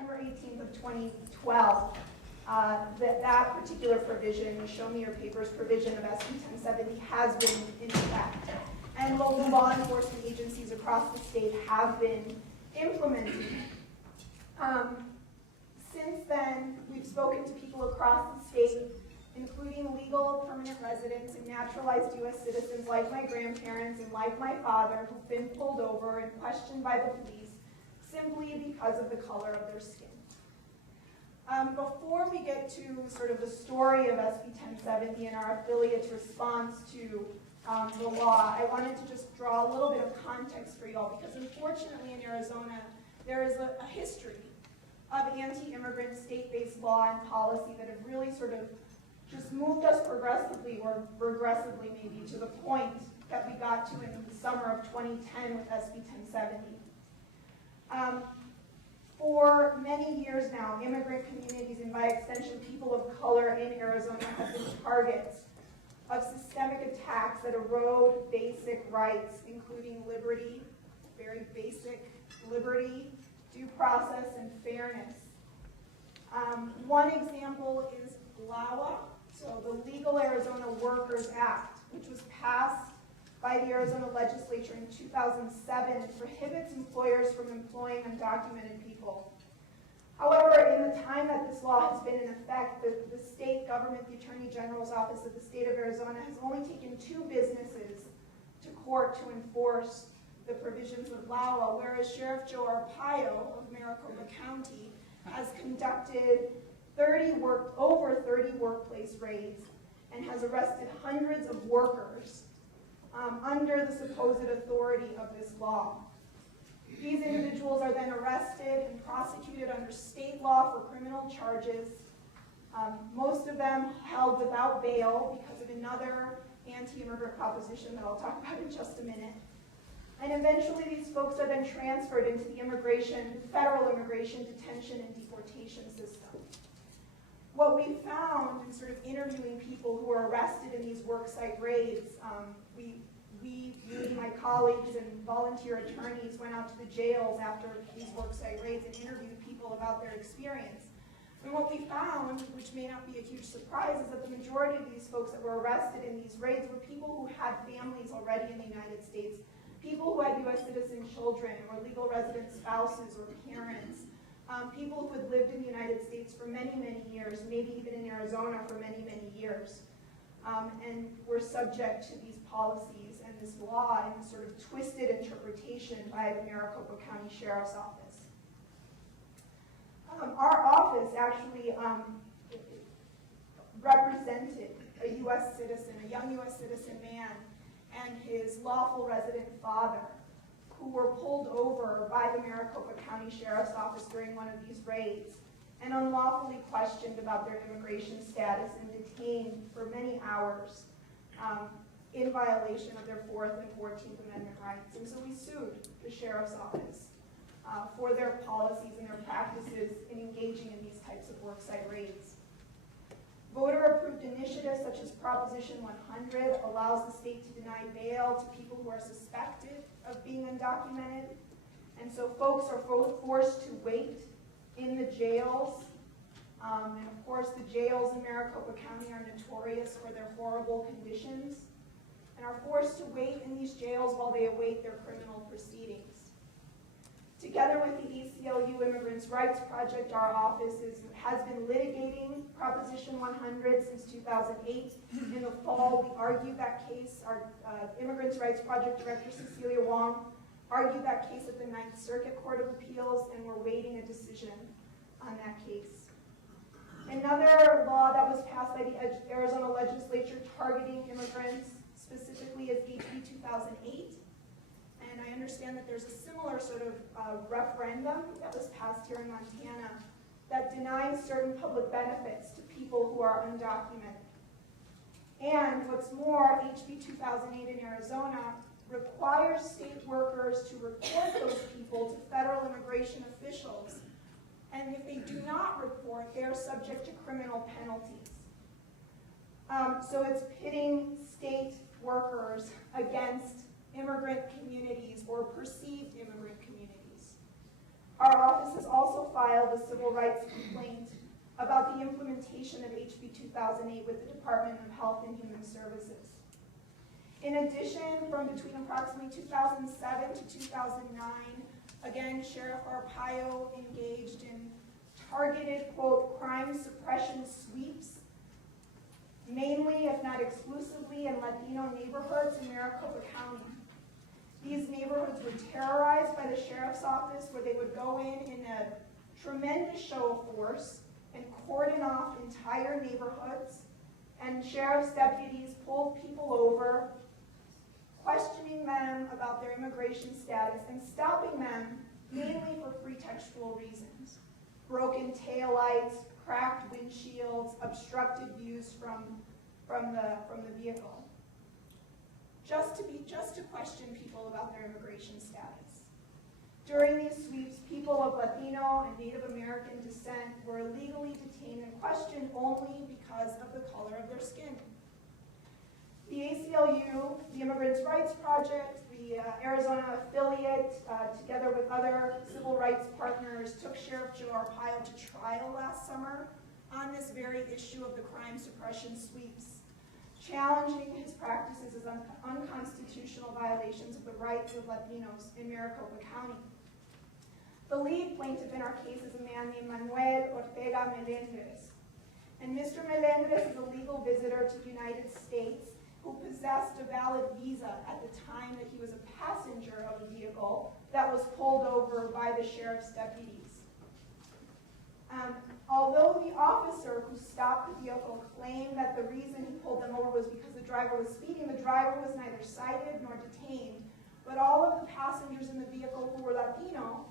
September 18th of 2012, that particular provision, Show Me Your Papers provision of SB 1070 has been in effect. And local law enforcement agencies across the state have been implementing it. Since then, we've spoken to people across the state, including legal permanent residents and naturalized U.S. citizens like my grandparents and like my father, who've been pulled over and questioned by the police simply because of the color of their skin. Before we get to sort of the story of SB 1070 and our affiliate's response to the law, I wanted to just draw a little bit of context for you all, because unfortunately in Arizona, there is a history of anti-immigrant state-based law and policy that have really sort of just moved us progressively, or regressively maybe, to the point that we got to in the summer of 2010 with SB 1070. For many years now, immigrant communities, and by extension people of color in Arizona, have been targets of systemic attacks that erode basic rights, including liberty, very basic liberty, due process, and fairness. One example is LAWA, so the Legal Arizona Workers Act, which was passed by the Arizona legislature in 2007, prohibits employers from employing undocumented people. However, in the time that this law has been in effect, the state government, the Attorney General's Office of the state of Arizona, has only taken 2 businesses to court to enforce the provisions of LAWA, whereas Sheriff Joe Arpaio of Maricopa County has conducted over 30 workplace raids and has arrested hundreds of workers under the supposed authority of this law. These individuals are then arrested and prosecuted under state law for criminal charges, most of them held without bail because of another anti-immigrant proposition that I'll talk about in just a minute. And eventually these folks are then transferred into the federal immigration detention and deportation system. What we found in sort of interviewing people who were arrested in these worksite raids, me, my colleagues, and volunteer attorneys went out to the jails after these worksite raids and interviewed people about their experience. And what we found, which may not be a huge surprise, is that the majority of these folks that were arrested in these raids were people who had families already in the United States, people who had U.S. citizen children or legal resident spouses or parents, people who had lived in the United States for many, many years, maybe even in Arizona for many, many years, and were subject to these policies and this law and sort of twisted interpretation by the Maricopa County Sheriff's Office. Our office actually represented a U.S. citizen, a young U.S. citizen man, and his lawful resident father, who were pulled over by the Maricopa County Sheriff's Office during one of these raids and unlawfully questioned about their immigration status and detained for many hours in violation of their 4th and 14th Amendment rights. And so we sued the Sheriff's Office for their policies and their practices in engaging in these types of worksite raids. Voter-approved initiatives such as Proposition 100 allows the state to deny bail to people who are suspected of being undocumented. And so folks are forced to wait in the jails. And of course, the jails in Maricopa County are notorious for their horrible conditions and are forced to wait in these jails while they await their criminal proceedings. Together with the ACLU Immigrants Rights Project, our office has been litigating Proposition 100 since 2008. In the fall, we argued that case. Our Immigrants Rights Project Director, Cecilia Wong, argued that case at the 9th Circuit Court of Appeals, and we're waiting a decision on that case. Another law that was passed by the Arizona legislature targeting immigrants specifically is HB 2008. And I understand that there's a similar sort of referendum that was passed here in Montana that denies certain public benefits to people who are undocumented. And what's more, HB 2008 in Arizona requires state workers to report those people to federal immigration officials. And if they do not report, they are subject to criminal penalties. So it's pitting state workers against immigrant communities or perceived immigrant communities. Our office has also filed filed a civil rights complaint about the implementation of HB 2008 with the Department of Health and Human Services. In addition, from between approximately 2007 to 2009, again, Sheriff Arpaio engaged in targeted, quote, crime suppression sweeps, mainly, if not exclusively, in Latino neighborhoods in Maricopa County. These neighborhoods were terrorized by the sheriff's office, where they would go in a tremendous show of force and cordon off entire neighborhoods, and sheriff's deputies pulled people over, questioning them about their immigration status and stopping them mainly for pretextual reasons. Broken taillights, cracked windshields, obstructed views from the vehicle. Just to question people about their immigration status. During these sweeps, people of Latino and Native American descent were illegally detained and questioned only because of the color of their skin. The ACLU, the Immigrants' Rights Project, the Arizona affiliate, together with other civil rights partners, took Sheriff Joe Arpaio to trial last summer on this very issue of the crime suppression sweeps, challenging his practices as unconstitutional violations of the rights of Latinos in Maricopa County. The lead plaintiff in our case is a man named Manuel Ortega Melendres. And Mr. Melendres is a legal visitor to the United States who possessed a valid visa at the time that he was a passenger of a vehicle that was pulled over by the sheriff's deputies. Although the officer who stopped the vehicle claimed that the reason he pulled them over was because the driver was speeding, the driver was neither cited nor detained, but all of the passengers in the vehicle who were Latino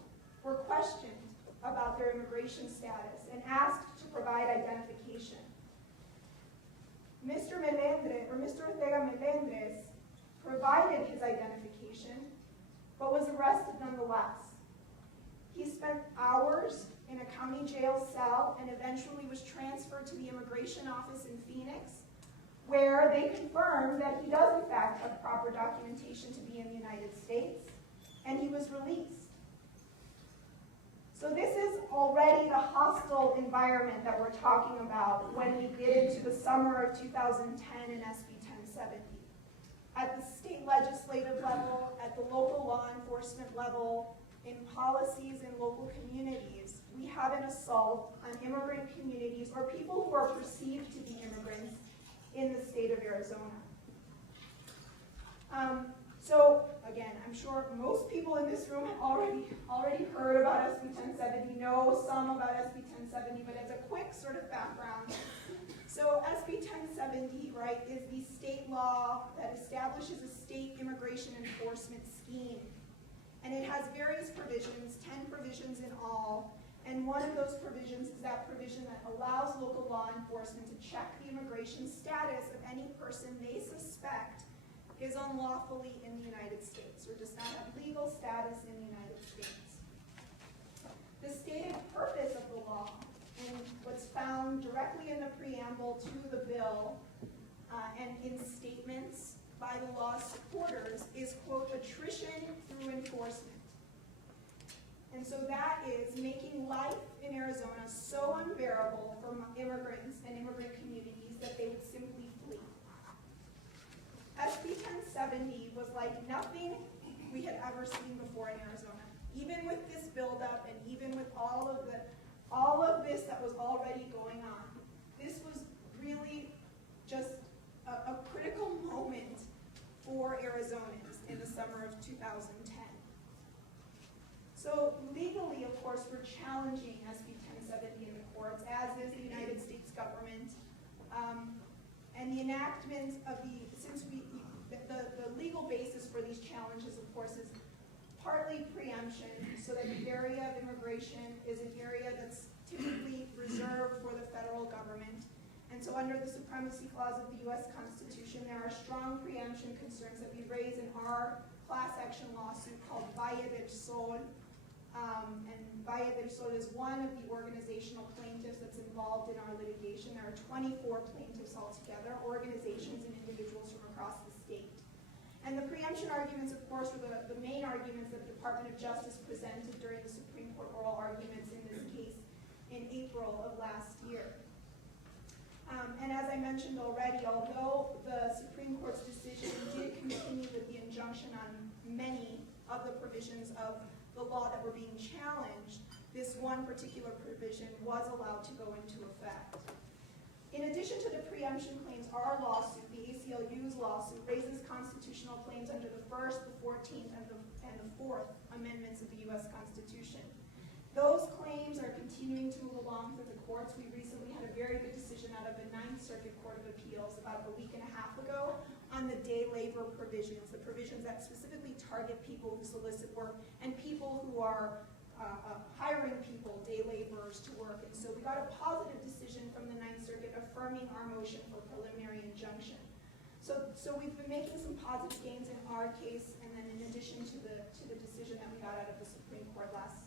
were questioned about their immigration status and asked to provide identification. Mr. Ortega Melendres provided his identification, but was arrested nonetheless. He spent hours in a county jail cell and eventually was transferred to the immigration office in Phoenix, where they confirmed that he does in fact have proper documentation to be in the United States, and he was released. So this is already the hostile environment that we're talking about when we get into the summer of 2010 and SB 1070. At the state legislative level, at the local law enforcement level, in policies in local communities, we have an assault on immigrant communities or people who are perceived to be immigrants in the state of Arizona. So again, I'm sure most people in this room have already heard about SB 1070, know some about SB 1070, but as a quick sort of background, so SB 1070, right, is the state law that establishes a state immigration enforcement scheme. And it has various provisions, 10 provisions in all, and one of those provisions is that provision that allows local law enforcement to check the immigration status of any person they suspect is unlawfully in the United States or does not have legal status in the United States. The stated purpose of the law, and what's found directly in the preamble to the bill and in statements by the law's supporters, is, quote, attrition through enforcement. And so that is making life in Arizona so unbearable for immigrants and immigrant communities that they would simply flee. SB 1070 was like nothing we had ever seen before in Arizona. Even with this buildup and even with all of this that was already going on, this was really just a critical moment for Arizonans in the summer of 2010. So legally, of course, we're challenging SB 1070 in the courts, as is the United States government. And the enactment of the legal basis for these challenges, of course, is partly preemption, so that the area of immigration is an area that's typically reserved for the federal government. And so under the Supremacy Clause of the U.S. Constitution, there are strong preemption concerns that we raise in our class action lawsuit called Valle del Sol. And Valle del Sol is one of the organizational plaintiffs that's involved in our litigation. There are 24 plaintiffs altogether, organizations and individuals from across the state. And the preemption arguments, of course, were the main arguments that the Department of Justice presented during the Supreme Court oral arguments in this case April of last year. And as I mentioned already, although the Supreme Court's decision did continue with the injunction on many of the provisions of the law that were being challenged, this one particular provision was allowed to go into effect. In addition to the preemption claims, our lawsuit, the ACLU's lawsuit, raises constitutional claims under the First, the 14th, and the 4th Amendments of the U.S. Constitution. Those claims are continuing to move along through the courts. We recently had a very good decision out of the Ninth Circuit Court of Appeals about a week and a half ago on the day labor provisions, the provisions that specifically target people who solicit work and people who are hiring people, day laborers, to work. And so we got a positive decision from the Ninth Circuit affirming our motion for preliminary injunction. So we've been making some positive gains in our case, and then in addition to the decision that we got out of the Supreme Court last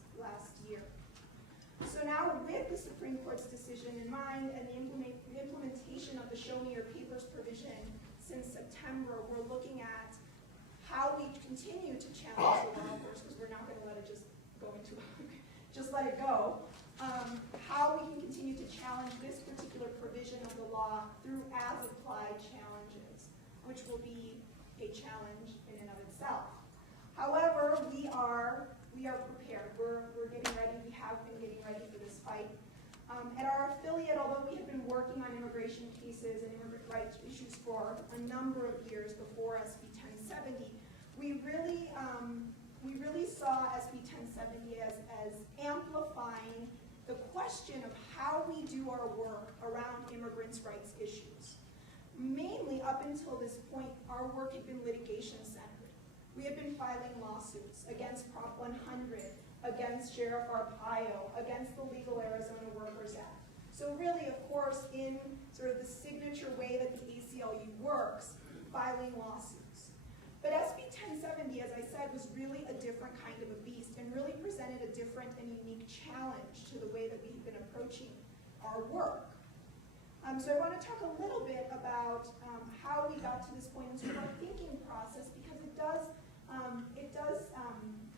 year. So now with the Supreme Court's decision in mind and the implementation of the Show Me Your Papers provision since September, we're looking at how we continue to challenge the law, of course, because we're not going to let it just go into just let it go. How we can continue to challenge this particular provision of the law through as-applied challenges, which will be a challenge in and of itself. However, we are prepared. We're getting ready. We have been getting ready for this fight. At our affiliate, although we have been working on immigration cases and immigrant rights issues for a number of years before SB 1070, we really saw SB 1070 as amplifying the question of how we do our work around immigrants' rights issues. Mainly, up until this point, our work had been litigation-centered. We had been filing lawsuits against Prop 100, against Sheriff Arpaio, against the Legal Arizona Workers Act. So really, of course, in sort of the signature way that the ACLU works, filing lawsuits. But SB 1070, as I said, was really a different kind of a beast and really presented a different and unique challenge to the way that we've been approaching our work. So I want to talk a little bit about how we got to this point in sort of our thinking process, because it does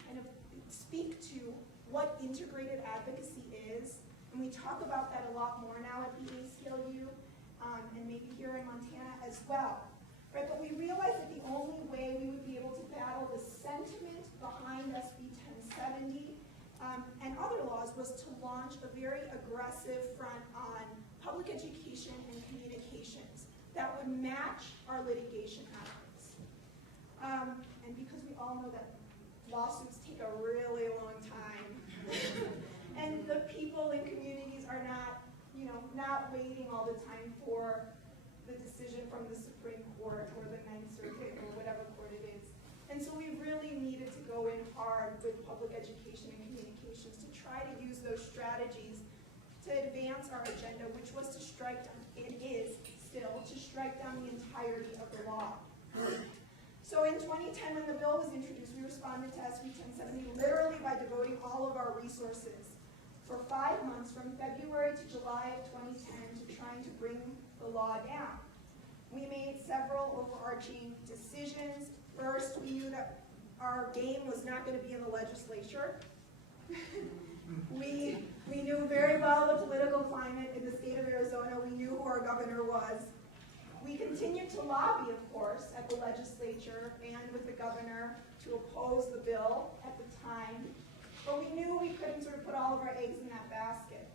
kind of speak to what integrated advocacy is, and we talk about that a lot more now at the ACLU and maybe here in Montana as well. Right, but we realized that the only way we would be able to battle the sentiment behind SB 1070 and other laws was to launch a very aggressive front on public education and communications that would match our litigation efforts. And because we all know that lawsuits take a really long time, and the people in communities are not waiting all the time for the decision from the Supreme Court or the Ninth Circuit or whatever court it is. And so we really needed to go in hard with public education and communications to try to use those strategies to advance our agenda, which was to strike down, it is still, to strike down the entirety of the law. So in 2010, when the bill was introduced, we responded to SB 1070 literally by devoting all of our resources for 5 months, from February to July of 2010, to trying to bring the law down. We made several overarching decisions. First, we knew that our game was not going to be in the legislature. We knew very well the political climate in the state of Arizona. We knew who our governor was. We continued to lobby, of course, at the legislature and with the governor to oppose the bill at the time. But we knew we couldn't sort of put all of our eggs in that basket.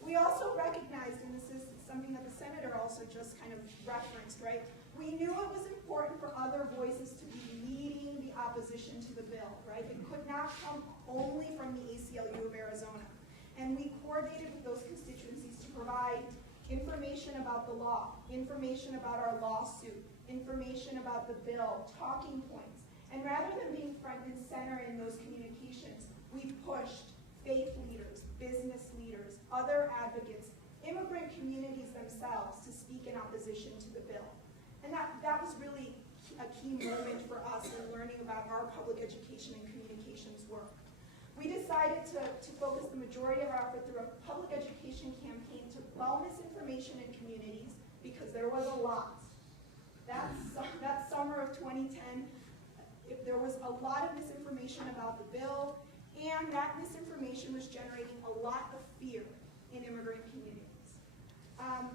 We also recognized, and this is something that the senator also just kind of referenced, right? We knew it was important for other voices to be leading the opposition to the bill, right? It could not come only from the ACLU of Arizona. And we coordinated with those constituencies to provide information about the law, information about our lawsuit, information about the bill, talking points. And rather than being front and center in those communications, we pushed faith leaders, business leaders, other advocates, immigrant communities themselves to speak in opposition to the bill. And that was really a key moment for us in learning about our public education and communications work. We decided to focus the majority of our effort through a public education campaign to quell misinformation in communities, because there was a lot. That summer of 2010, there was a lot of misinformation about the bill, and that misinformation was generating a lot of fear in immigrant communities.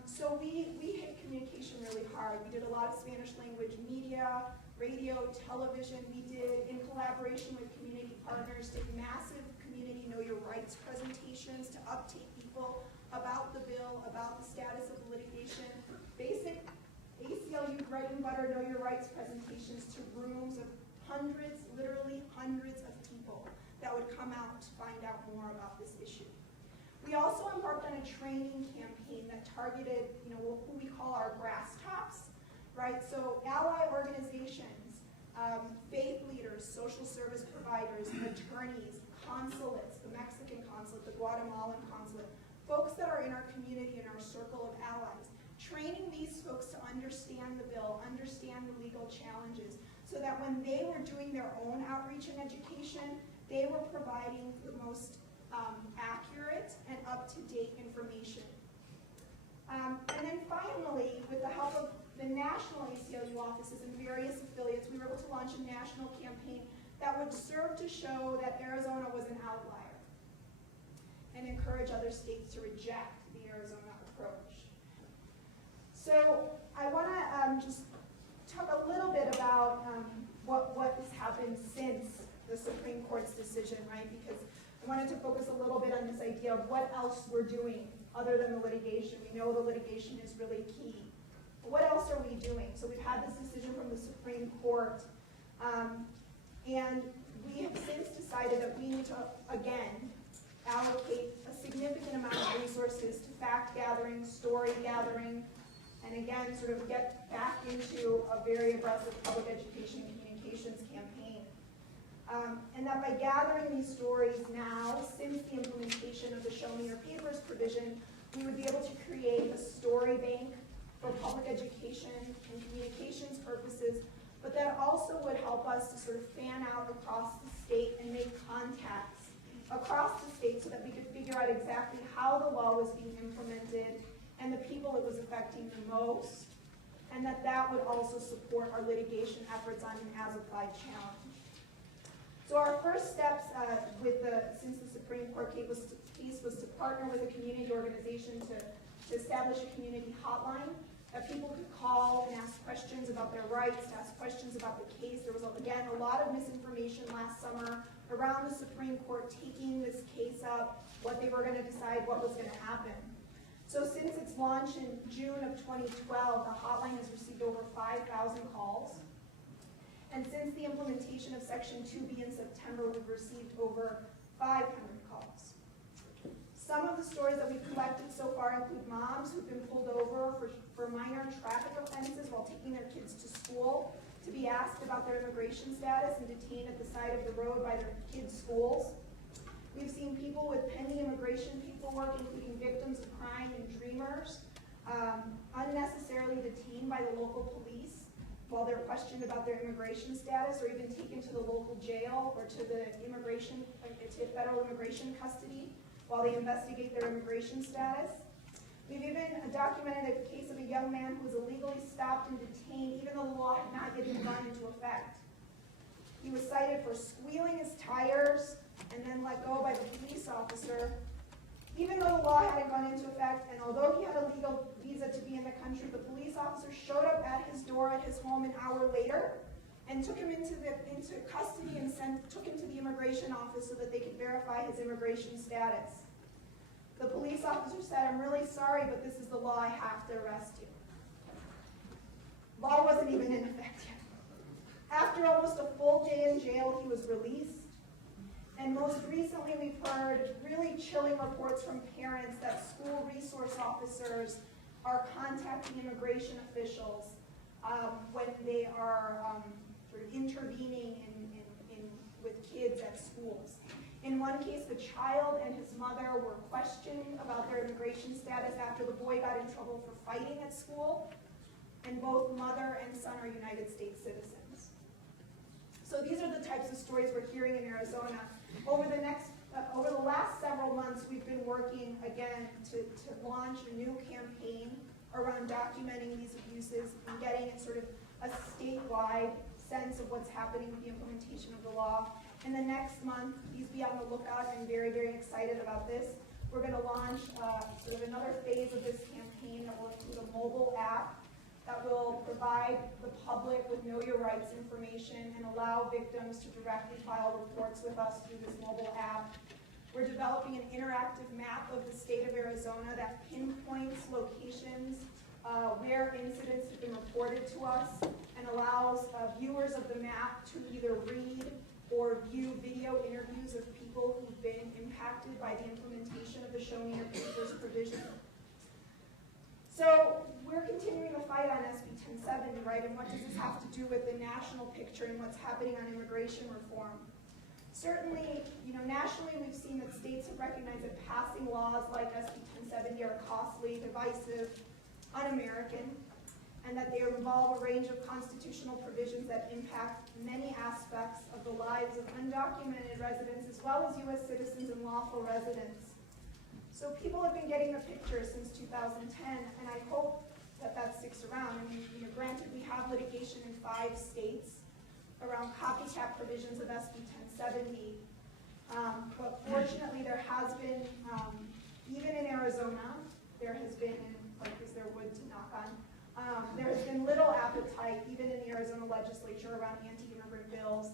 So we hit communication really hard. We did a lot of Spanish language media, radio, television. We did, in collaboration with community partners, did massive community Know Your Rights presentations to update people about the bill, about the status of the litigation, basic ACLU bread and butter Know Your Rights presentations to rooms of hundreds, literally hundreds of people that would come out to find out more about this issue. We also embarked on a training campaign that targeted, who we call our brass tops, right? So ally organizations, faith leaders, social service providers, attorneys, consulates, the Mexican consulate, the Guatemalan consulate, folks that are in our community, in our circle of allies, training these folks to understand the bill, understand the legal challenges, so that when they were doing their own outreach and education, they were providing the most accurate and up-to-date information. And then finally, with the help of the national ACLU offices and various affiliates, we were able to launch a national campaign that would serve to show that Arizona was an outlier and encourage other states to reject the Arizona approach. So I want to just talk a little bit about what has happened since the Supreme Court's decision, right? Because I wanted to focus a little bit on this idea of what else we're doing other than the litigation. We know the litigation is really key. But what else are we doing? So we've had this decision from the Supreme Court, and we have since decided that we need to, again, allocate a significant amount of resources to fact gathering, story gathering, and again, sort of get back into a very aggressive public education communications campaign. And that by gathering these stories now, since the implementation of the Show Me Your Papers provision, we would be able to create a story bank for public education and communications purposes, but that also would help us to sort of fan out across the state and make contacts across the state so that we could figure out exactly how the law was being implemented and the people it was affecting the most, and that would also support our litigation efforts on an as-applied challenge. So our first steps since the Supreme Court case was to partner with a community organization to establish a community hotline that people could call and ask questions about their rights, to ask questions about the case. There was, again, a lot of misinformation last summer around the Supreme Court taking this case up, what they were going to decide, what was going to happen. So since its launch in June of 2012, the hotline has received over 5,000 calls. And since the implementation of Section 2B in September, we've received over 500 calls. Some of the stories that we've collected so far include moms who've been pulled over for minor traffic offenses while taking their kids to school, to be asked about their immigration status and detained at the side of the road by their kids' schools. We've seen people with pending immigration paperwork, including victims of crime and dreamers, unnecessarily detained by the local police while they're questioned about their immigration status, or even taken to the local jail or to the federal immigration custody while they investigate their immigration status. We've even documented a case of a young man who was illegally stopped and detained even though the law had not yet even gone into effect. He was cited for squealing his tires and then let go by the police officer, even though the law hadn't gone into effect, and although he had a legal visa to be in the country, the police officer showed up at his door at his home an hour later and took him into custody and took him to the immigration office so that they could verify his immigration status. The police officer said, "I'm really sorry, but this is the law, I have to arrest you." Law wasn't even in effect yet. After almost a full day in jail, he was released. And most recently, we've heard really chilling reports from parents that school resource officers are contacting immigration officials when they are sort of intervening with kids at schools. In one case, the child and his mother were questioned about their immigration status after the boy got in trouble for fighting at school, and both mother and son are United States citizens. So these are the types of stories we're hearing in Arizona. Over the last several months, we've been working again to launch a new campaign around documenting these abuses and getting sort of a statewide sense of what's happening with the implementation of the law. In the next month, please be on the lookout. I'm very, very excited about this. we're going to launch sort of another phase of this campaign that will include a mobile app that will provide the public with Know Your Rights information and allow victims to directly file reports with us through this mobile app. We're developing an interactive map of the state of Arizona that pinpoints locations where incidents have been reported to us and allows viewers of the map to either read or view video interviews of people who've been impacted by the implementation of the Show Me Your Papers provision. So we're continuing to fight on SB 1070, right? And what does this have to do with the national picture and what's happening on immigration reform? Certainly, nationally we've seen that states have recognized that passing laws like SB 1070 are costly, divisive, un-American, and that they involve a range of constitutional provisions that impact many aspects of the lives of undocumented residents as well as U.S. citizens and lawful residents. So people have been getting the picture since 2010, and I hope that sticks around. I mean, granted, we have litigation in 5 states around copycat provisions of SB 1070, but fortunately there has been, even in Arizona, there has been, like, is there wood to knock on? There has been little appetite, even in the Arizona legislature, around anti-immigrant bills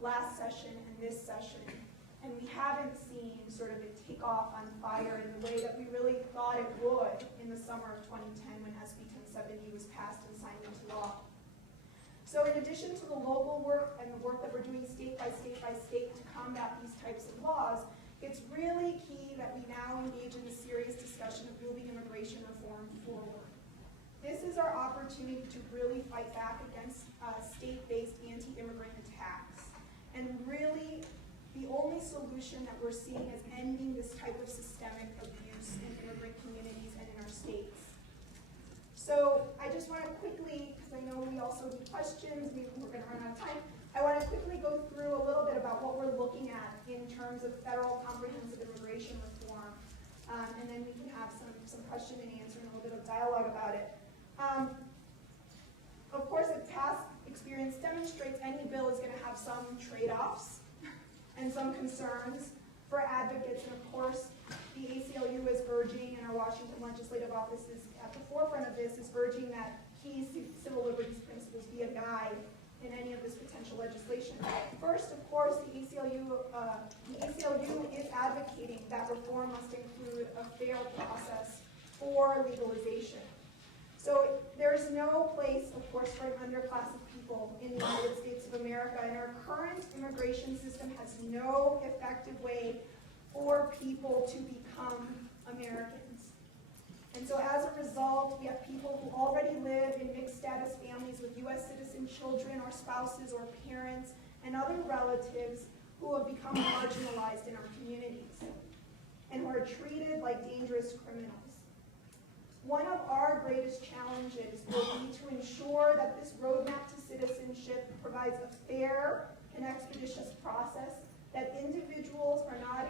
last session and this session. And we haven't seen sort of it take off on fire in the way that we really thought it would in the summer of 2010 when SB 1070 was passed and signed into law. So in addition to the local work and the work that we're doing state by state by state to combat these types of laws, it's really key that we now engage in a serious discussion of moving immigration reform forward. This is our opportunity to really fight back against state-based anti-immigrant attacks. And really, the only solution that we're seeing is ending this type of systemic abuse in immigrant communities and in our states. So I just want to quickly, because I know we also need questions, we're going to run out of time, I want to quickly go through a little bit about what we're looking at in terms of federal comprehensive immigration reform, and then we can have some question and answer and a little bit of dialogue about it. Of course, if past experience demonstrates, any bill is going to have some trade-offs and some concerns for advocates, and of course, the ACLU is urging, and our Washington Legislative Office is at the forefront of this, is urging that key civil liberties principles be a guide in any of this potential legislation. First, of course, the ACLU is advocating that reform must include a fair process for legalization. So there's no place, of course, for an underclass of people in the United States of America, and our current immigration system has no effective way for people to become Americans. And so as a result, we have people who already live in mixed status families with U.S. citizen children or spouses or parents and other relatives who have become marginalized in our communities and who are treated like dangerous criminals. One of our greatest challenges will be to ensure that this roadmap to citizenship provides a fair and expeditious process, that individuals are not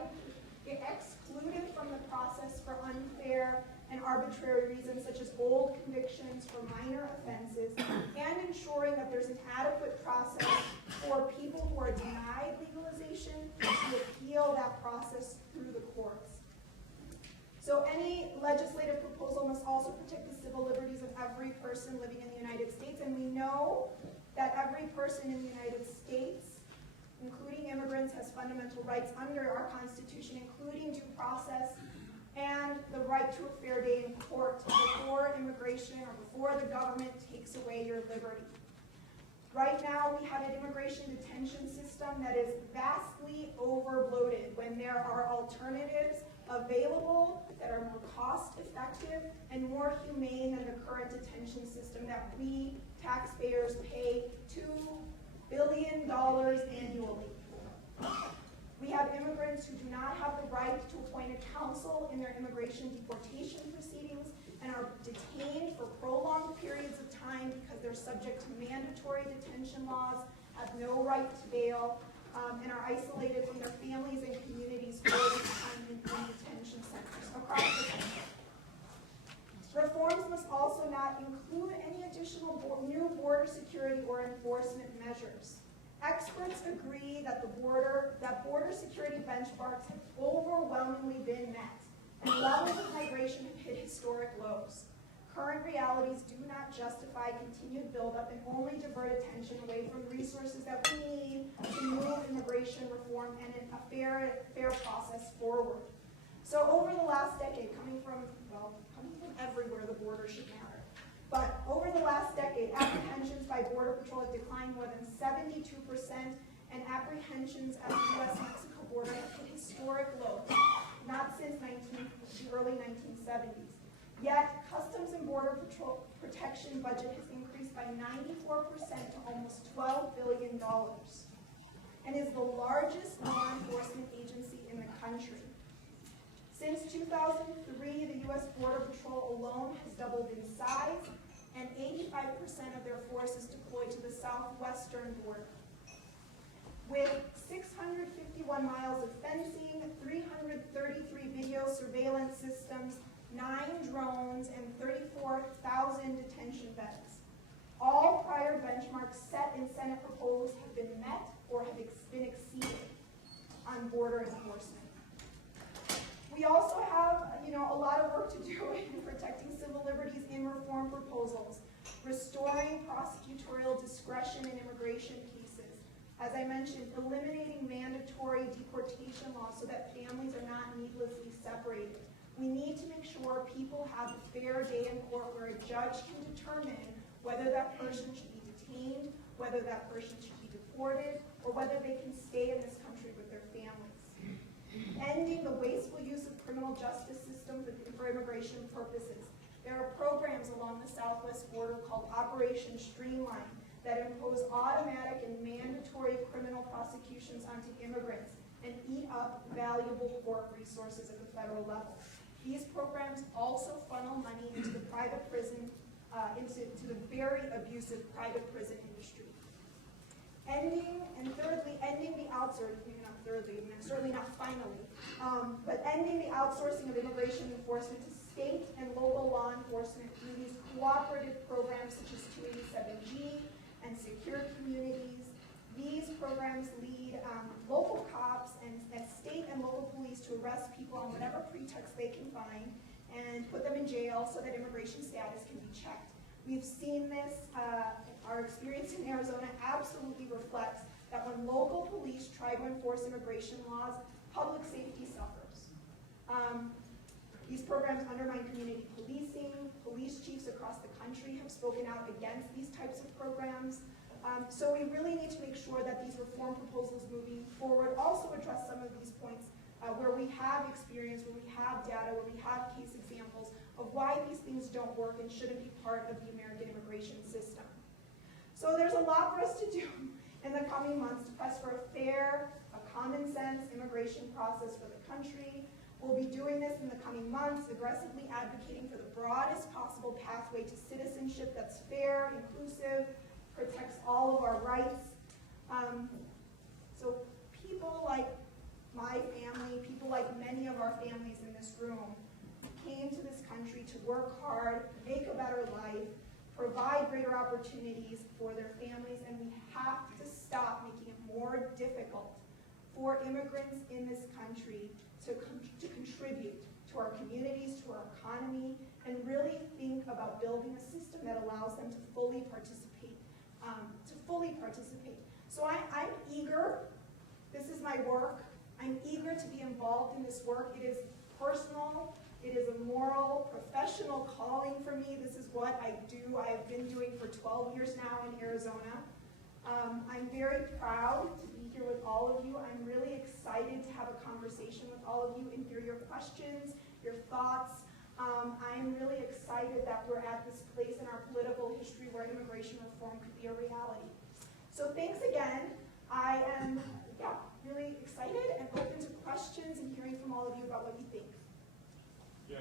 excluded from the process for unfair and arbitrary reasons such as old convictions for minor offenses, and ensuring that there's an adequate process for people who are denied legalization to appeal that process through the courts. So any legislative proposal must also protect the civil liberties of every person living in the United States, and we know that every person in the United States, including immigrants, has fundamental rights under our Constitution, including due process and the right to a fair day in court before immigration or before the government takes away your liberty. Right now, we have an immigration detention system that is vastly overloaded when there are alternatives available that are more cost-effective and more humane than the current detention system that we taxpayers pay $2 billion annually. We have immigrants who do not have the right to appoint a counsel in their immigration deportation proceedings and are detained for prolonged periods of time because they're subject to mandatory detention laws, have no right to bail, and are isolated from their families and communities for this time in detention centers across the country. Reforms must also not include any additional new border security or enforcement measures. Experts agree that border security benchmarks have overwhelmingly been met, and levels of migration have hit historic lows. Current realities do not justify continued buildup and only divert attention away from resources that we need to move immigration reform and a fair process forward. So over the last decade, coming from everywhere, the border should matter. But over the last decade, apprehensions by Border Patrol have declined more than 72%, and apprehensions at the U.S.-Mexico border have hit historic lows, not since the early 1970s. Yet, Customs and Border Patrol protection budget has increased by 94% to almost $12 billion, and is the largest law enforcement agency in the country. Since 2003, the U.S. Border Patrol alone has doubled in size, and 85% of their force is deployed to the southwestern border. With 651 miles of fencing, 333 video surveillance systems, 9 drones, and 34,000 detention beds. All prior benchmarks set in Senate proposals have been met or have been exceeded on border enforcement. We also have, a lot of work to do in protecting civil liberties in reform proposals, restoring prosecutorial discretion in immigration cases. As I mentioned, eliminating mandatory deportation laws so that families are not needlessly separated. We need to make sure people have a fair day in court where a judge can determine whether that person should be detained, whether that person should be deported, or whether they can stay in this country with their families. Ending the wasteful use of criminal justice systems for immigration purposes. There are programs along the southwest border called Operation Streamline that impose automatic and mandatory criminal prosecutions onto immigrants and eat up valuable court resources at the federal level. These programs also funnel money into the private prison, into the very abusive private prison industry. Ending the outsourcing, certainly not finally, but ending the outsourcing of immigration enforcement to state and local law enforcement through these cooperative programs such as 287G and Secure Communities. These programs lead local cops and state and local police to arrest people on whatever pretext they can find and put them in jail so that immigration status can be checked. We've seen this, our experience in Arizona absolutely reflects that when local police try to enforce immigration laws, public safety suffers. These programs undermine community policing. Police chiefs across the country have spoken out against these types of programs. So we really need to make sure that these reform proposals moving forward also address some of these points where we have experience, where we have data, where we have case examples of why these things don't work and shouldn't be part of the American immigration system. So there's a lot for us to do in the coming months to press for a fair, common sense immigration process for the country. We'll be doing this in the coming months, aggressively advocating for the broadest possible pathway to citizenship that's fair, inclusive, protects all of our rights. So people like my family, people like many of our families in this room, came to this country to work hard, make a better life, provide greater opportunities for their families, and we have to stop making it more difficult for immigrants in this country to contribute to our communities, to our economy, and really think about building a system that allows them to fully participate. So I'm eager. This is my work. I'm eager to be involved in this work. It is personal. It is a moral, professional calling for me. This is what I do. I've been doing for 12 years now in Arizona. I'm very proud to be here with all of you. I'm really excited to have a conversation with all of you and hear your questions, your thoughts. I'm really excited that we're at this place in our political history where immigration reform could be a reality. So thanks again. I am really excited and open to questions and hearing from all of you about what you think. Yes.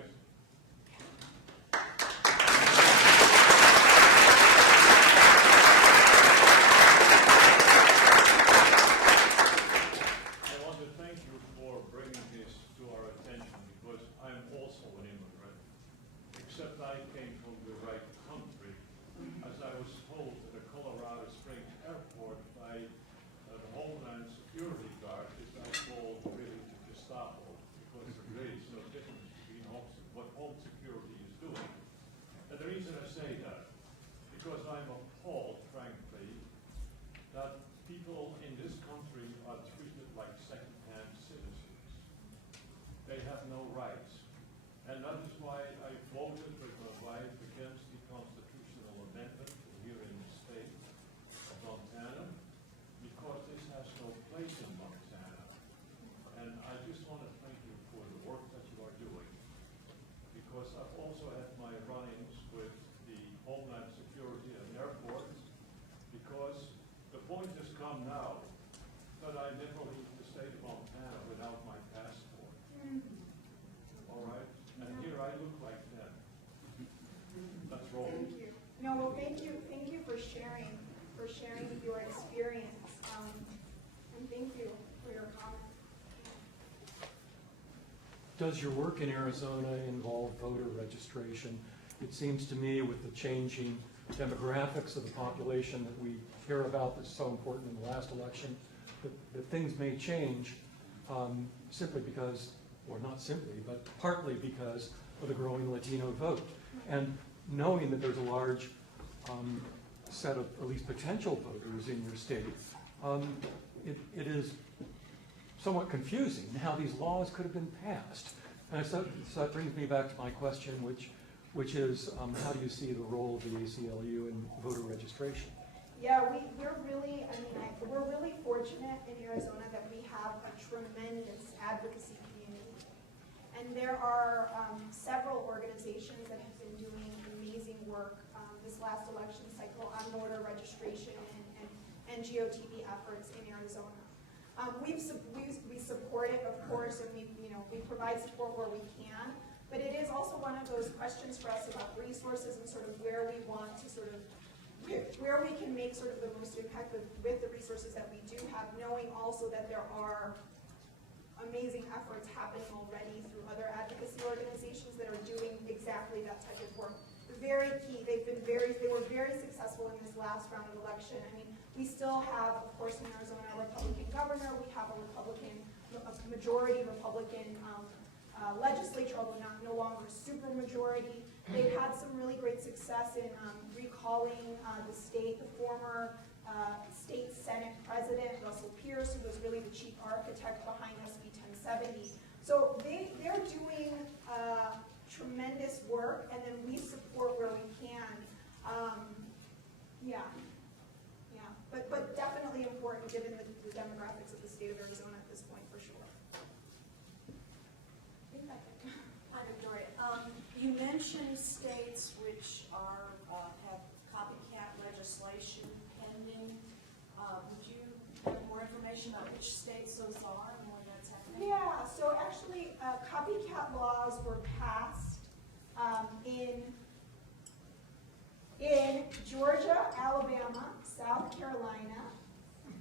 I want to thank you for bringing this to our attention because I'm also an immigrant, except I came from the right country, as I was told at the Colorado Springs airport by the Homeland Security Guard, as I called really the Gestapo, because there is no difference between no rights. And that is why I voted with my wife against the constitutional amendment here in the state of Montana, because this has no place in Montana. And I just want to thank you for the work that you are doing, because I've also had my run-ins with the Homeland Security and airports, because the point has come now that I never leave the state of Montana without my passport. All right? And here I look like that. That's wrong. Thank you. No, well, thank you for sharing your experience, and thank you for your comment. Does your work in Arizona involve voter registration? It seems to me, with the changing demographics of the population that we hear about that's so important in the last election, that things may change simply because, or not simply, but partly because of the growing Latino vote. And knowing that there's a large set of at least potential voters in your state, it is somewhat confusing how these laws could have been passed. And so that brings me back to my question, which is, how do you see the role of the ACLU in voter registration? Yeah, we're really fortunate in Arizona that we have a tremendous advocacy community. And there are several organizations that have been doing amazing work this last election cycle on voter registration and GOTV efforts in Arizona. We support it, of course, and we provide support where we can. But it is also one of those questions for us about resources and sort of where we want to where we can make sort of the most impact with the resources that we do have, knowing also that there are amazing efforts happening already through other advocacy organizations that are doing exactly that type of work. Very key. They were very successful in this last round of election. I mean, we still have, of course, in Arizona, a Republican governor. We have a majority Republican legislature, although no longer a super majority. They've had some really great success in recalling the former state Senate president, Russell Pierce, who was really the chief architect behind SB 1070. So they're doing tremendous work, and then we support where we can. But definitely important given the demographics of the state of Arizona at this point, for sure. Hi, Victoria. You mentioned states which have copycat legislation pending. Would you have more information about which states those are and where that's happening? Yeah, so actually copycat laws were passed in Georgia, Alabama, South Carolina,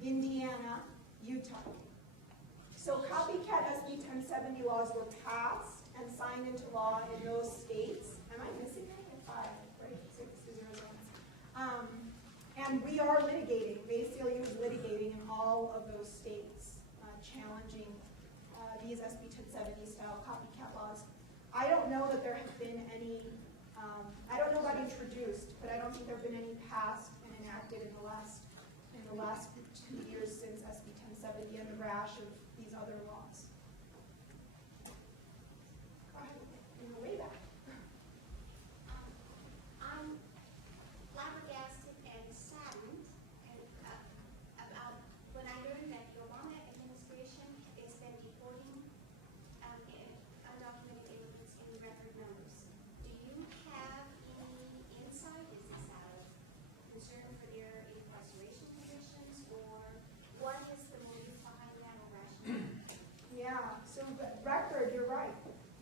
Indiana, Utah. So copycat SB 1070 laws were passed and signed into law in those states. Am I missing anything? 5, right? 6 is Arizona. And we are litigating. The ACLU is litigating in all of those states, challenging these SB 1070 style copycat laws. I don't know that there have been any, I don't know about introduced, but I don't think there have been any passed and enacted in the last 2 years since SB 1070 and the rash of these other laws. Go ahead, in the way back. I'm flabbergasted and saddened about when I learned that the Obama administration has been deporting undocumented immigrants in record numbers. Do you have any insight? Is this out of concern for their incarceration conditions, or what is the motive behind that or rationale? Yeah, so record, you're right.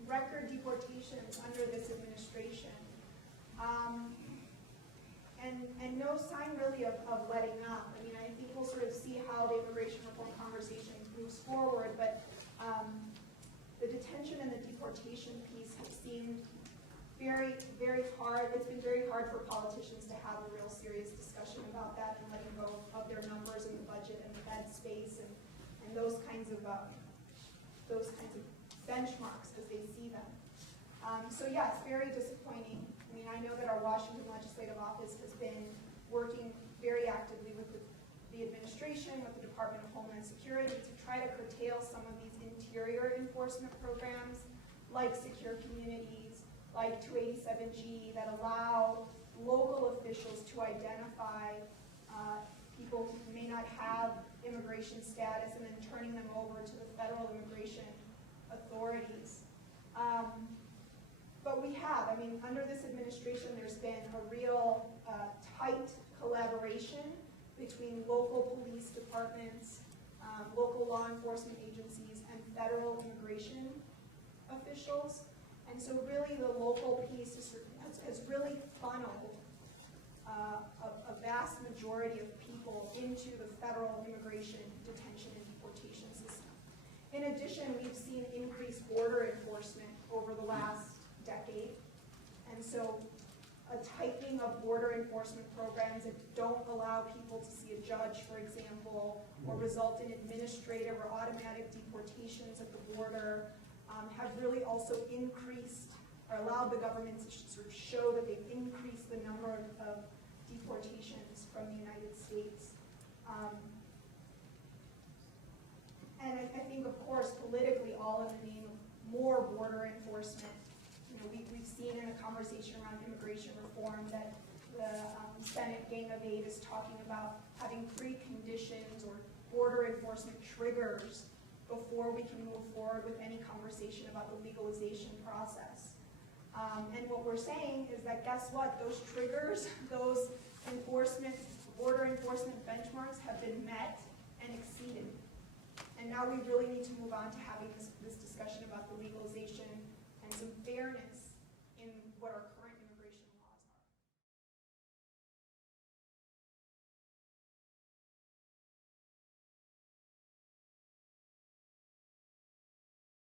Record deportations under this administration. And no sign really of letting up. I mean, I think we'll sort of see how the immigration reform conversation moves forward, but the detention and the deportation piece have seemed very, very hard. It's been very hard for politicians to have a real serious discussion about that and letting go of their numbers and the budget and the bed space and those kinds of benchmarks as they see them. So yes, very disappointing. I mean, I know that our Washington Legislative Office has been working very actively with the administration, with the Department of Homeland Security to try to curtail some of these interior enforcement programs like secure communities, like 287G, that allow local officials to identify people who may not have immigration status and then turning them over to the federal immigration authorities. But we have, I mean, under this administration, there's been a real tight collaboration between local police departments, local law enforcement agencies, and federal immigration officials. And so really the local piece has really funneled a vast majority of people into the federal immigration detention and deportation system. In addition, we've seen increased border enforcement over the last decade. And so a tightening of border enforcement programs that don't allow people to see a judge, for example, or result in administrative or automatic deportations at the border, have really also increased or allowed the government to sort of show that they've increased the number of deportations from the United States. And I think, of course, politically, all in the name of more border enforcement. You know, we've seen in a conversation around immigration reform that the Senate Gang of Eight is talking about having preconditions or border enforcement triggers before we can move forward with any conversation about the legalization process. And what we're saying is that, guess what? Those triggers, those border enforcement benchmarks have been met and exceeded. And now we really need to move on to having this discussion about the legalization